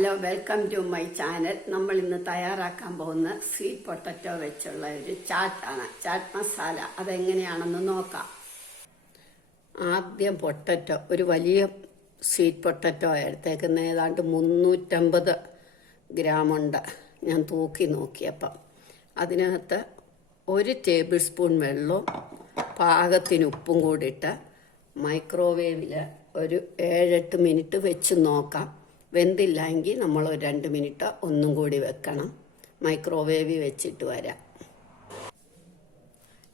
Hello, welcome to my channel. നമ്മൾ ഇന്ന് തയ്യാറാക്കാൻ പോകുന്ന സ്വീറ്റ് പൊട്ടറ്റോ വെച്ചുള്ള ഒരു ചാട്ടാണ്, ചാട്ട് മസാല. അതെങ്ങനെയാണെന്ന് നോക്കാം. ആദ്യം പൊട്ടറ്റോ, ഒരു വലിയ സ്വീറ്റ് പൊട്ടറ്റോ എടുത്തേക്കുന്ന ഏതാണ്ട് 350 ഗ്രാമുണ്ട്. ഞാൻ തൂക്കി നോക്കിയപ്പം അതിനകത്ത് 1 ടേബിൾ സ്പൂൺ വെള്ളവും പാകത്തിന് ഉപ്പും കൂടിയിട്ട് മൈക്രോവേവിൽ ഒരു 7-8 മിനിറ്റ് വെച്ച് നോക്കാം. വെന്തില്ലെങ്കിൽ നമ്മൾ ഒരു 2 മിനിറ്റ് ഒന്നും കൂടി വെക്കണം. മൈക്രോവേവിൽ വെച്ചിട്ട് വരാം.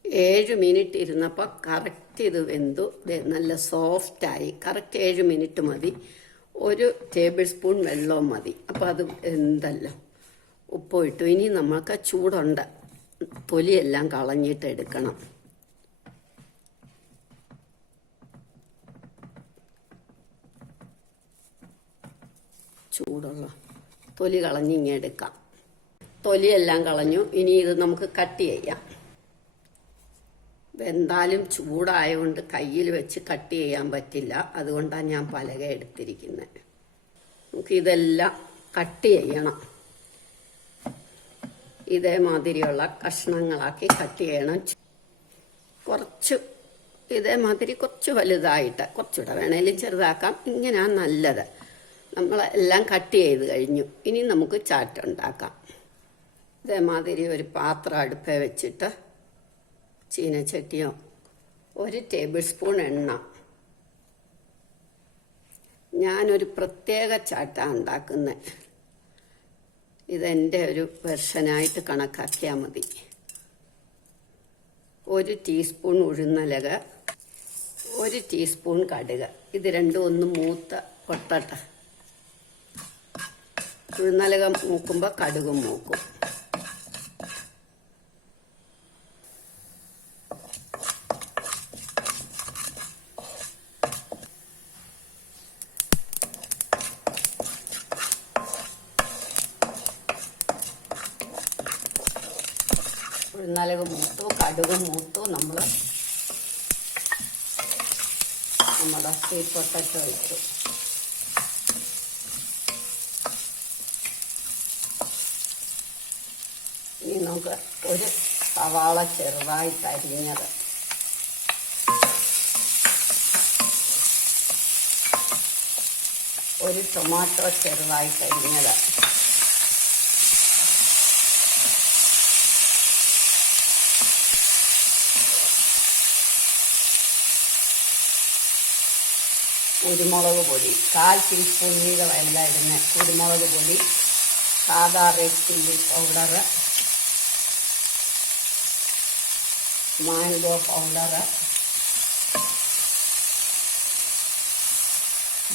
7 മിനിറ്റ് ഇരുന്നപ്പോൾ കറക്റ്റ് ഇത് വെന്തു, നല്ല സോഫ്റ്റായി. കറക്റ്റ് 7 മിനിറ്റ് മതി. 1 ടേബിൾ സ്പൂൺ വെള്ളവും മതി. അപ്പോൾ അത് എന്തല്ലോ ഉപ്പ് ഇട്ടു. ഇനി നമ്മൾക്ക് ചൂടുണ്ട്, തൊലിയെല്ലാം കളഞ്ഞിട്ട് എടുക്കണം. ചൂടുള്ള തൊലി കളഞ്ഞിങ്ങെടുക്കാം. തൊലിയെല്ലാം കളഞ്ഞു. ഇനി ഇത് നമുക്ക് കട്ട് ചെയ്യാം. വെന്താലും ചൂടായതുകൊണ്ട് കയ്യിൽ വെച്ച് കട്ട് ചെയ്യാൻ പറ്റില്ല. അതുകൊണ്ടാണ് ഞാൻ പലക എടുത്തിരിക്കുന്നത്. നമുക്കിതെല്ലാം കട്ട് ചെയ്യണം. ഇതേമാതിരിയുള്ള കഷ്ണങ്ങളാക്കി കട്ട് ചെയ്യണം. ഇതേമാതിരി കുറച്ച് വലുതായിട്ട്, കുറച്ചുകൂടെ വേണേലും ചെറുതാക്കാം. ഇങ്ങനെയാണ് നല്ലത്. നമ്മളെല്ലാം കട്ട് ചെയ്ത് കഴിഞ്ഞു. ഇനി നമുക്ക് ചാറ്റ് ഉണ്ടാക്കാം. ഇതേമാതിരി ഒരു പാത്രം അടുപ്പേ വെച്ചിട്ട് ചീനച്ചട്ടിയോ 1 ടേബിൾ സ്പൂൺ എണ്ണ. ഞാനൊരു പ്രത്യേക ചാട്ടാണ് ഉണ്ടാക്കുന്നത്. ഇതെൻ്റെ ഒരു വെർഷനായിട്ട് കണക്കാക്കിയാൽ മതി. 1 ടീസ്പൂൺ ഉഴുന്നലക, 1 ടീസ്പൂൺ കടുക്. ഇത് രണ്ടും ഒന്ന് മൂത്ത് പൊട്ടട്ടെ. ഉഴുന്നലകം മൂക്കുമ്പോൾ കടുകും മൂക്കും. ഉഴുന്നലകം മൂത്തു, കടുകും മൂത്തു. നമ്മൾ നമ്മുടെ സ്വീറ്റ് പൊട്ടറ്റോ ഇട്ടു. ഇനി നമുക്ക് ഒരു സവാള ചെറുതായിട്ട് അരിഞ്ഞത്, ഒരു ടൊമാറ്റോ ചെറുതായിട്ട് അരിഞ്ഞത്, കുരുമുളക് പൊടി 1/4 ടീസ്പൂൺ വീതമല്ല ഇടുന്ന കുരുമുളക് പൊടി, സാധാ red chilli powder, mango powder,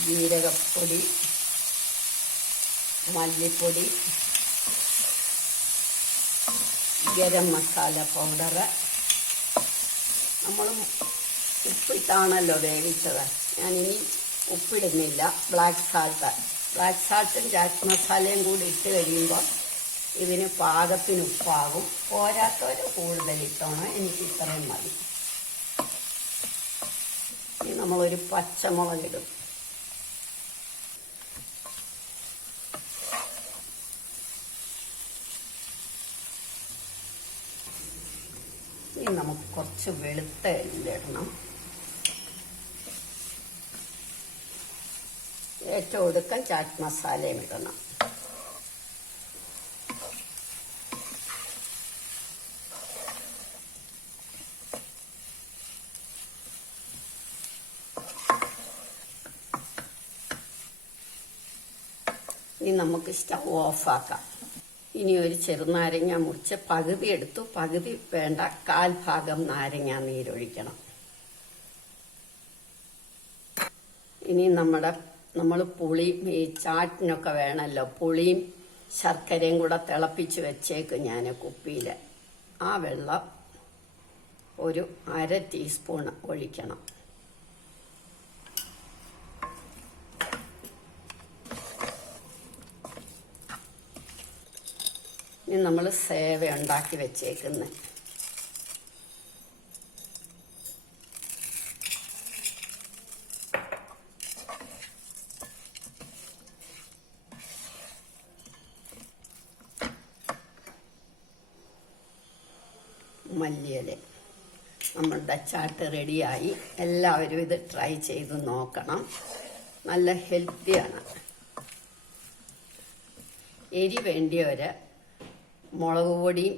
ജീരകപ്പൊടി, മല്ലിപ്പൊടി, ഗരം മസാല പൗഡർ. നമ്മൾ ഉപ്പിട്ടാണല്ലോ വേവിച്ചത്. ഞാനിനി ഉപ്പിടുന്നില്ല. ബ്ലാക്ക് സാൾട്ടും ചാറ്റ് മസാലയും കൂടി ഇട്ട് കഴിയുമ്പോൾ ഇതിന് പാകത്തിന് ഉപ്പാകും. പോരാത്തവർ കൂടുതലിട്ടോണം. എനിക്ക് ഇത്രയും മതി. ഇനി നമ്മളൊരു പച്ചമുളക് ഇടും. ഇനി നമുക്ക് കുറച്ച് വെളുത്ത എള്ളിടണം. ഏറ്റവും ഒടുക്കം ചാറ്റ് മസാലയും ഇടണം. ഇനി നമുക്ക് സ്റ്റൗ ഓഫാക്കാം. ഇനി ഒരു ചെറുനാരങ്ങ മുറിച്ച് പകുതി എടുത്തു. പകുതി വേണ്ട, 1/4 ഭാഗം നാരങ്ങ നീരൊഴിക്കണം. ഇനി നമ്മൾ പുളിയും ഈ ചാട്ടിനൊക്കെ വേണമല്ലോ, പുളിയും ശർക്കരയും കൂടെ തിളപ്പിച്ച് വെച്ചേക്കും ഞാൻ കുപ്പിയിൽ. ആ വെള്ളം ഒരു 1/2 ടീസ്പൂൺ ഒഴിക്കണം. ഇനി നമ്മൾ സേവ ഉണ്ടാക്കി വെച്ചേക്കുന്നത് മല്ലിയില. നമ്മളുടെ ചാട്ട് റെഡിയായി. എല്ലാവരും ഇത് ട്രൈ ചെയ്ത് നോക്കണം. നല്ല ഹെൽത്തിയാണ്. എരി വേണ്ടിയവർ മുളക് പൊടിയും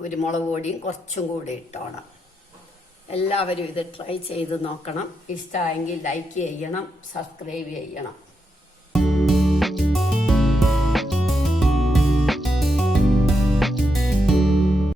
കുരുമുളക് പൊടിയും കുറച്ചും കൂടി ഇട്ടോണം. എല്ലാവരും ഇത് ട്രൈ ചെയ്ത് നോക്കണം. ഇഷ്ടമായെങ്കിൽ ലൈക്ക് ചെയ്യണം, സബ്സ്ക്രൈബ് ചെയ്യണം.